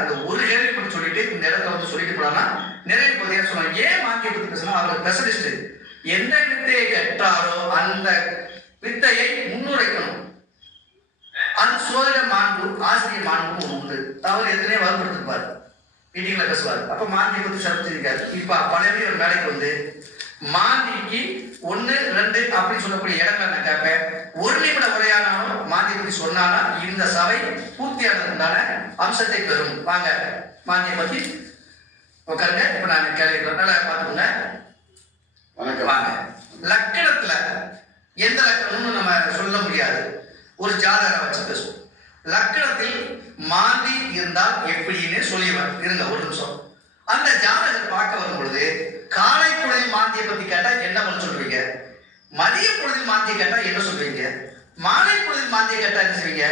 அந்த ஒரு கேள்வி சொல்லிட்டு இந்த இடத்துல வந்து சொல்லிட்டு போனா நிறைய பகுதியாக சொன்னாங்க ஏன் மாந்தியை பத்தி பேசணும் அவர் ஸ்பெஷலிஸ்ட் எந்த வித்தையை கற்றாரோ அந்த வித்தையை முன்னுரைக்கணும். அது சோதனை மாண்பு ஆசிரியர் மாண்பு உண்டு. அவர் எத்தனையோ வலுப்படுத்திருப்பார். மீட்டிங்ல பேசுவார். அப்ப மாந்தியை பத்தி சிறப்பிச்சிருக்காரு இப்ப பல பேர் வேலைக்கு வந்து மாந்திக்கு ஒண்ணு ரெண்டு அப்படின்னு சொல்லக்கூடிய இடங்கள் நான் கேட்பேன் ஒரு நிமிட உரையானாலும் மாந்தியை பத்தி சொன்னாலும் இந்த சபை பூர்த்தியானதுனால அம்சத்தை பெறும். வாங்க மாந்தியை பத்தி உட்காருங்க. இப்ப நான் கேள்வி நல்லா பார்த்துக்கோங்க. வணக்கம். வாங்க. லக்கணத்துல எந்த லக்கணம்னு நம்ம சொல்ல முடியாது. ஒரு ஜாதகரை வச்சு பேசுவோம். லக்கணத்தில் மாந்தி இருந்தால் எப்படின்னு சொல்லிடுவேன் இருங்க ஒரு நிமிஷம். அந்த ஜாதகர் பார்க்க வரும் பொழுது காலை பொழுதில் மாந்தியை பத்தி கேட்டா என்ன பண்ண சொல்றீங்க மதிய பொழுதில் மாந்தியை கேட்டா என்ன சொல்றீங்க மாலை பொழுதில் மாந்தியை கேட்டா என்ன செய்வீங்க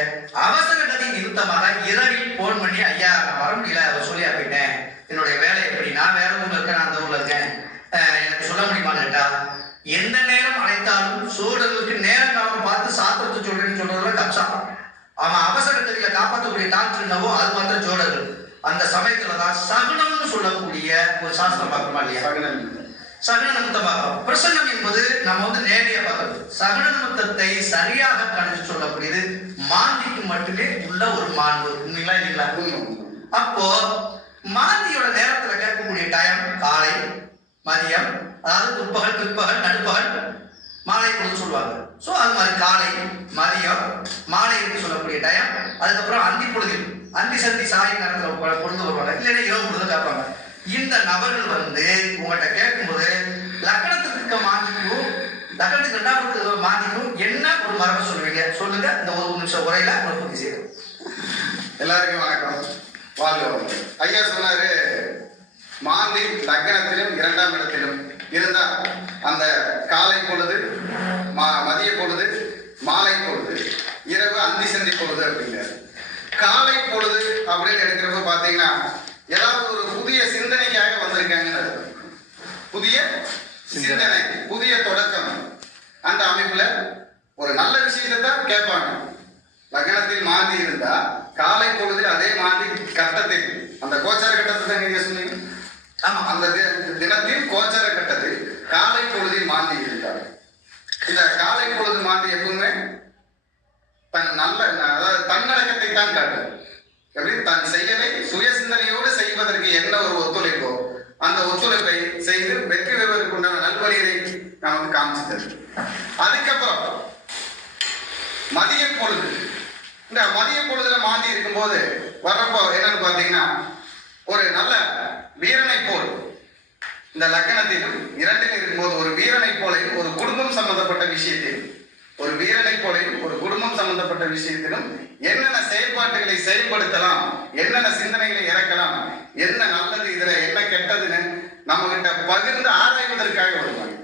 அவசர கதி நிறுத்தமாக இரவில் போன் பண்ணி ஐயா நான் வர முடியல அவர் சொல்லியா போயிட்டேன் என்னுடைய வேலை எப்படி? நான் வேற ஊர்ல இருக்கேன் நான் அந்த ஊர்ல இருக்கேன். எனக்கு சொல்ல முடியுமான்னு கேட்டா எந்த நேரம் அழைத்தாலும் சூழலுக்கு நேரம் காலம் பார்த்து சாத்திரத்தை சொல்றேன்னு சொல்றதுல கப்சா அவன் அவசர கதியில காப்பாற்றக்கூடிய டாக்டர் என்னவோ அது மாத்திரம் ஜோடர்கள் அந்த சமயத்துல தான் சகுனம்னு சொல்லக்கூடிய ஒரு சாஸ்திரம் பார்க்கணுமா இல்லையா? சகனம். சகுன நிமித்தம் பார்க்கிறோம். பிரசன்னம் என்பது நம்ம வந்து நேரடியா பார்க்கறது. சகுன நிமித்தத்தை சரியாக கணிச்சு சொல்லக்கூடியது மாந்திக்கு மட்டுமே உள்ள ஒரு மாண்பு. உண்மைங்களா இல்லைங்களா. அப்போ மாந்தியோட நேரத்துல கேட்கக்கூடிய டைம் காலை மதியம் அதாவது பிற்பகல் பிற்பகல் நடுப்பகல் மாலை பொழுது சொல்லுவாங்க. ஸோ அது மாதிரி காலை மதியம் மாலை என்று சொல்லக்கூடிய டைம் அதுக்கப்புறம் அந்தி பொழுதில் சந்தி சாயங்காலத்தில் நேரத்தில் பொ- வருவாங்க இல்லைன்னா இரவு முழுதும் கேட்பாங்க. இந்த நபர்கள் வந்து உங்கள்கிட்ட கேட்கும்போது லக்கணத்துக்கு இருக்க மாந்திக்கும் லக்கணத்துக்கு ரெண்டாவது மாந்திக்கும் என்ன ஒரு மரபை சொல்லுவீங்க? சொல்லுங்க. இந்த ஒரு நிமிஷம் உரையில உங்களுக்கு பூர்த்தி செய்யணும் எல்லாருக்கும் வணக்கம். வாழ்க ஐயா சொன்னாரு மாந்தி லக்னத்திலும் இரண்டாம் இடத்திலும் இருந்தால் அந்த காலை பொழுது மா- மதிய பொழுது மாலை பொழுது இரவு அந்தி சந்தி பொழுது அப்படிங்கிறாரு. காலை பொழுது அப்படின்னு எடுக்கிறப்ப பாத்தீங்கன்னா ஏதாவது ஒரு புதிய சிந்தனைக்காக வந்திருக்காங்கன்னு அர்த்தம். புதிய சிந்தனை புதிய தொடக்கம். அந்த அமைப்புல ஒரு நல்ல விஷயத்தை தான் கேட்பாங்க. லக்னத்தில் மாந்தி இருந்தா காலை பொழுதில் அதே மாந்தி கட்டத்தில் அந்த கோச்சார கட்டத்தை தான் நீங்க சொன்னீங்க. ஆமா அந்த தினத்தில் கோச்சார கட்டத்தில் காலை பொழுதில் மாந்தி இருந்தார். இந்த காலை பொழுது மாந்தி எப்பவுமே தன் நல்ல அதாவது தன்னடக்கத்தை தான் காட்டும் எப்படி தன் செயலை சுய சிந்தனையோடு செய்வதற்கு என்ன ஒரு ஒத்துழைப்போ அந்த ஒத்துழைப்பை செய்து வெற்றி பெறுவதற்கு உண்டான நல்வழியை நமக்கு காமிச்சு அதுக்கப்புறம் மதிய பொழுது. இந்த மதிய பொழுதுல மாந்தி இருக்கும்போது வர்றப்போ என்னன்னு பாத்தீங்கன்னா ஒரு நல்ல வீரனை போல் இந்த லக்னத்திலும் இரண்டில் இருக்கும்போது ஒரு வீரனை போலையும் ஒரு குடும்பம் சம்பந்தப்பட்ட விஷயத்திலும் ஒரு வீரனை போலையும் ஒரு குடும்பம் சம்பந்தப்பட்ட விஷயத்திலும் என்னென்ன செயல்பாட்டுகளை செயல்படுத்தலாம் என்னென்ன சிந்தனைகளை இறக்கலாம் என்ன நல்லது இதுல என்ன கெட்டதுன்னு நம்ம கிட்ட பகிர்ந்து ஆராய்வதற்காக வருவாங்க.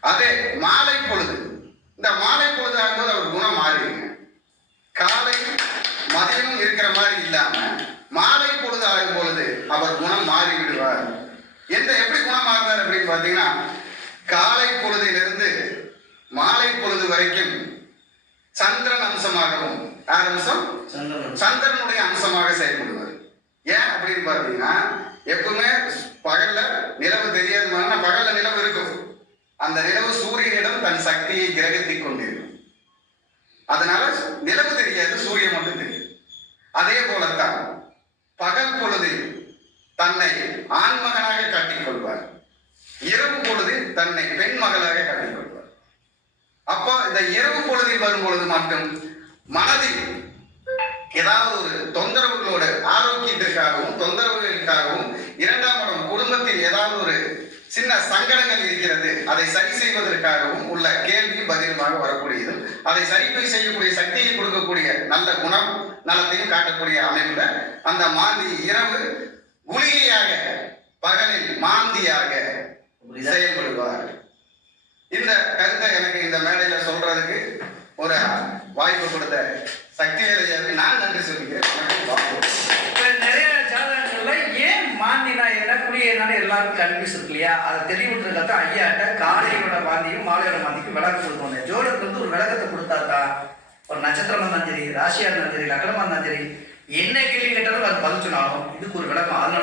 அதே மாலை பொழுது. இந்த மாலை பொழுது ஆகும்போது அவர் குணம் மாறிடுங்க. காலை மதியமும் இருக்கிற மாதிரி இல்லாம மாலை பொழுது ஆகும் பொழுது அவர் குணம் மாறி விடுவார் எந்த எப்படி குணம் மாறுவார் அப்படின்னு பாத்தீங்கன்னா காலை பொழுதிலிருந்து மாலை பொழுது வரைக்கும் சந்திரன் அம்சமாகவும் யார் அம்சம்? சந்திரன். சந்திரனுடைய அம்சமாக செயல்படுவார். ஏன் அப்படின்னு பார்த்தீங்கன்னா எப்பவுமே பகல்ல நிலவு தெரியாது மாதிரி பகல்ல நிலவு இருக்கும். அந்த நிலவு சூரியனிடம் தன் சக்தியை கிரகித்துக் கொண்டிருக்கும். அதனால நிலவு தெரியாது சூரியன் மட்டும் தெரியும். அதே போலத்தான் பகல் பொழுது தன்னை ஆண்மகனாக காட்டிக் கொள்வார். இரவு பொழுது தன்னை பெண் மகளாக காட்டிக் கொள்வார். அப்போ இந்த இரவு பொழுதில் வரும் பொழுது மட்டும் மனதில் ஏதாவது ஒரு தொந்தரவுகளோட ஆரோக்கியத்திற்காகவும் தொந்தரவுகளுக்காகவும் இரண்டாம் இடம் குடும்பத்தில் ஏதாவது ஒரு சின்ன சங்கடங்கள் இருக்கிறது அதை சரி செய்வதற்காகவும் உள்ள கேள்வி பதிலுமாக வரக்கூடியதும் அதை சரி செய்யக்கூடிய சக்தியை கொடுக்கக்கூடிய நல்ல குணம் நலத்தையும் காட்டக்கூடிய அமைப்புல அந்த மாந்தி இரவு குளிகையாக பகலில் மாந்தியாக செயல்படுவார். இந்த கருத்தை எனக்கு இந்த மேடையில சொல்றதுக்கு ஒரு வாய்ப்பு கொடுத்த சக்தி நான் நன்றி சொல்லிக்கிறேன் நிறைய ஜாதகங்கள்ல ஏன் மாந்தினா என்ன குளிய என்னன்னு எல்லாருக்கும் கன்ஃபியூஸ் இருக்கு இல்லையா? அதை தெளிவுன்றதுக்கு ஐயாட்ட காலையோட மாந்தியும் மாலையோட மாந்திக்கும் விளக்கு கொடுக்கணும் ஜோடருக்கு வந்து ஒரு விளக்கத்தை கொடுத்தா ஒரு நட்சத்திரமா இருந்தாலும் சரி ராசியா இருந்தாலும் சரி லக்னமா இருந்தாலும் சரி என்ன கேள்வி கேட்டாலும் அது பதில் சொன்னாலும் இதுக்கு ஒரு விளக்கம். அதனால